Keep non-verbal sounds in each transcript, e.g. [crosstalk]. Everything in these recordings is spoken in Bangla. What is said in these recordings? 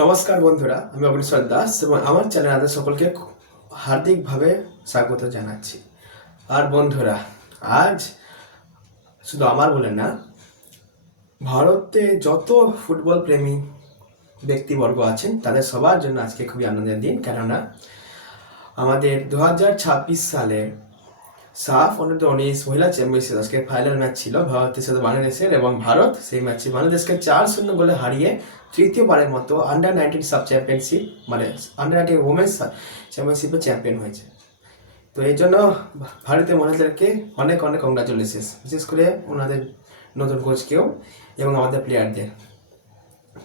নমস্কার বন্ধুরা, আমি অগ্নিশ্বর দাস এবং আমার চ্যানেল আপনাদের সকলকে হার্দিকভাবে স্বাগত জানাচ্ছি। আর বন্ধুরা, আজ শুধু আমার বলে না, ভারতে যত ফুটবল প্রেমী ব্যক্তিবর্গ আছেন, তাদের সবার জন্য আজকে খুবই আনন্দের দিন। কেননা, আমাদের দু হাজার ছাব্বিশ সালে সাফ অনূর্ধ্ব উনিশ মহিলা চ্যাম্পিয়নশিপ আজকে ফাইনাল ম্যাচ ছিল ভারতের সাথে বাংলাদেশের এবং ভারত, সেই ম্যাচে বাংলাদেশকে চার শূন্য গোলে হারিয়ে তৃতীয়বারের মতো আন্ডার নাইনটিন সাব চ্যাম্পিয়নশিপ মানে আন্ডার নাইনটিন ওমেন্স চ্যাম্পিয়নশিপে চ্যাম্পিয়ন হয়েছে। তো এই জন্য ভারতীয় মহিলাদেরকে অনেক অনেক কংগ্রাচুলেশন বিশেষ করে ওনাদের নতুন কোচকেও এবং আমাদের প্লেয়ারদের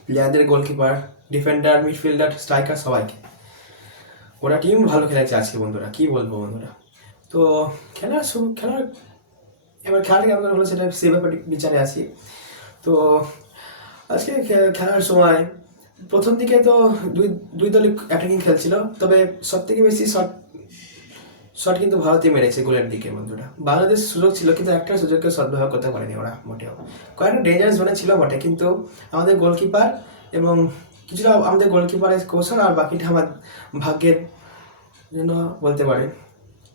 প্লেয়ারদের গোলকিপার ডিফেন্ডার মিডফিল্ডার স্ট্রাইকার সবাইকে। ওরা টিম ভালো খেলেছে আজকে বন্ধুরা, কি বলব বন্ধুরা? তো খেলার খেলার এবার খেলাটা কেমন হলো সেটা সে ব্যাপারে বিচারে আসি। তো আজকে খেলার সময় প্রথম দিকে তো দুই দুই দলই অ্যাটাকিং খেলছিল, তবে সব থেকে বেশি শট শট কিন্তু ভারতই মেরেছে গোলের দিকে বন্ধুরা। বাংলাদেশ সুযোগ ছিল কিন্তু একটা সুযোগকে সদ্ব্যবহার করতে পারেনি ওরা মোটেও। কয়েকটা ডেঞ্জারাস জোনে ছিল বটে, কিন্তু আমাদের গোলকিপার এবং কিছুটা আমাদের গোলকিপারের কৌশল আর বাকিটা আমার ভাগ্যের জন্য বলতে পারে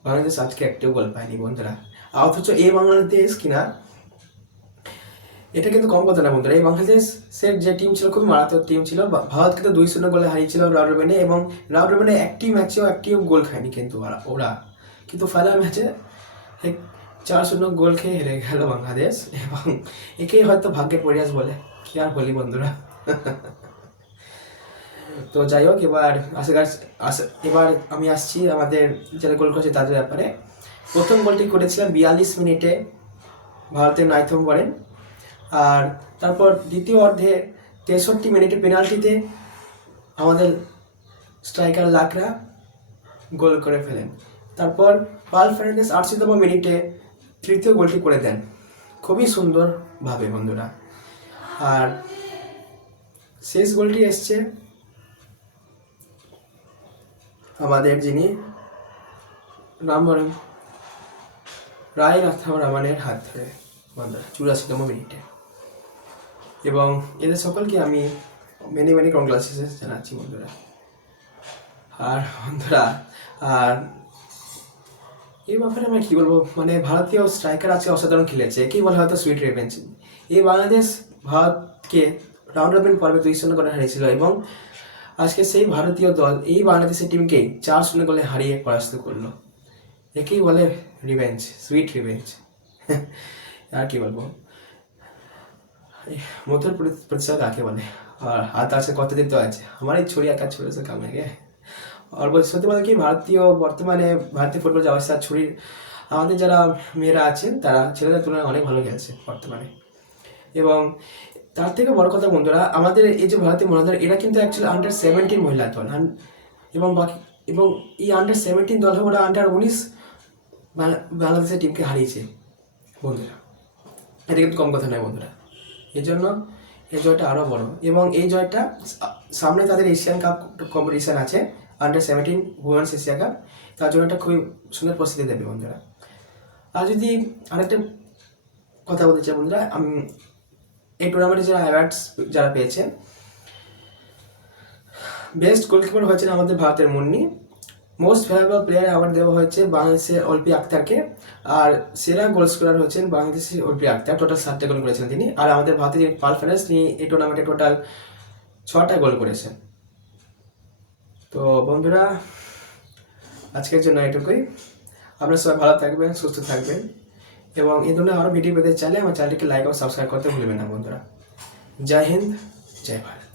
বাংলাদেশ আজকে একটিও গোল পায়নি বন্ধুরা। অথচ এই বাংলাদেশ কিনা, এটা কিন্তু কম কথা না বন্ধুরা। এই বাংলাদেশের যে টিম ছিল, খুবই মারাত্মক টিম ছিল। বা- ভারতকে তো দুই শূন্য গোলে হারিয়েছিল রাউন্ড রবিনে এবং রাউন্ড রবিনে একটি ম্যাচেও একটিও গোল খায়নি কিন্তু ওরা কিন্তু ফাইনাল ম্যাচে চার শূন্য গোল খেয়ে হেরে গেল বাংলাদেশ এবং একেই হয়তো ভাগ্যের পরিহাস বলে। কি আর বলি বন্ধুরা? [laughs] তো যাই হোক, এবার আশা করি- এবার আমি আসছি আমাদের যারা গোল করেছে তাদের ব্যাপারে। প্রথম গোলটি করেছিলেন বিয়াল্লিশ মিনিটে ভারতের নাইথম করেন আর তারপর দ্বিতীয় অর্ধে তেষট্টি মিনিটে পেনাল্টিতে আমাদের স্ট্রাইকার লাকরা গোল করে ফেলেন। তারপর পাল ফার্নান্দেস আটশোতম মিনিটে তৃতীয় গোলটি করে দেন। খুবই সুন্দরভাবে বন্ধুরা। আর শেষ গোলটি এসছে আমাদের যিনি বলেন, রায় রাথাম রামানের হাত ধরে বন্ধুরা চুরাশিতম মিনিটে। এবং এদের সকলকে আমি মেনি মেনি কংগ্রাচুলেশন জানাচ্ছি বন্ধুরা। আর বন্ধুরা, আর এই ব্যাপারে আমি কি বলব? মানে ভারতীয় স্ট্রাইকার আছে অসাধারণ খেলেছে। একেই বলা হয়তো সুইট রেভেন্স এই বাংলাদেশ, ভারতকে রাউন্ড রবিন পর্বে দুই শূন্য করে হারিয়েছিল এবং আজকে সেই ভারতীয় দল, এই বাংলাদেশের টিমকেই চার শূন্য গোলে হারিয়ে পরাস্ত করল। একেই বলে রিভেঞ্জ সুইট রিভেঞ্জ আর কি বলব? মধুর প্রতি- প্রতিশোধ কাকে বলে? আর হাত আছে, কতদিন তো আছে? আমার এই ছড়ি একা ছড়েছে কাম গে আর বলছি সত্যি বলতে কি, ভারতীয় বর্তমানে ভারতীয় ফুটবল যে অবস্থা, ছুরির আমাদের যারা মেয়েরা আছেন, তারা ছেলেদের তুলনায় অনেক ভালো খেলছে বর্তমানে। এবং তার থেকে বড় কথা বন্ধুরা, আমাদের এই যে ভারতীয় মহিলাদের, এরা কিন্তু অ্যাকচুয়ালি আন্ডার সেভেন্টিন মহিলা দল। এবং বাকি, এবং এই আন্ডার সেভেন্টিন দল ওরা আন্ডার উনিশ বাংলা- বাংলাদেশের টিমকে হারিয়েছে, বন্ধুরা। এটা কিন্তু কম কথা নয় বন্ধুরা। এই জন্য এই জয়টা আরও বড়। এবং এই জয়টা সামনে তাদের এশিয়ান কাপ কম্পিটিশান আছে under seventeen women's Asia cup. তার জন্য একটা খুবই সুন্দর প্রস্তুতি দেবে বন্ধুরা। আর যদি আরেকটা কথা বলতে চাই বন্ধুরা, আমি এই টুর্নামেন্টে যারা অ্যাওয়ার্ডস যারা পেয়েছে বেস্ট গোলকিপার হয়েছেন আমাদের ভারতের Munni. Most valuable player award দেওয়া হয়েছে বাংলাদেশের অল্পি আক্তারকে। আর সেরা গোল স্কোরার হচ্ছেন বাংলাদেশের অল্পি আক্তার। টোটাল সাতটা গোল করেছেন তিনি। আর আমাদের ভারতের ফেনাস তিনি এই টুর্নামেন্টে টোটাল ছটা গোল করেছেন। তো বন্ধুরা, আজকের জন্য এটুকুই। আপনারা সবাই ভালো থাকবেন, সুস্থ থাকবেন। এবং এই ধরনের আরও ভিডিও পেতে চাইলে আমার চ্যানেলটিকে লাইক এবং সাবস্ক্রাইব করতে ভুলবেন না বন্ধুরা। জয় হিন্দ, জয় ভারত।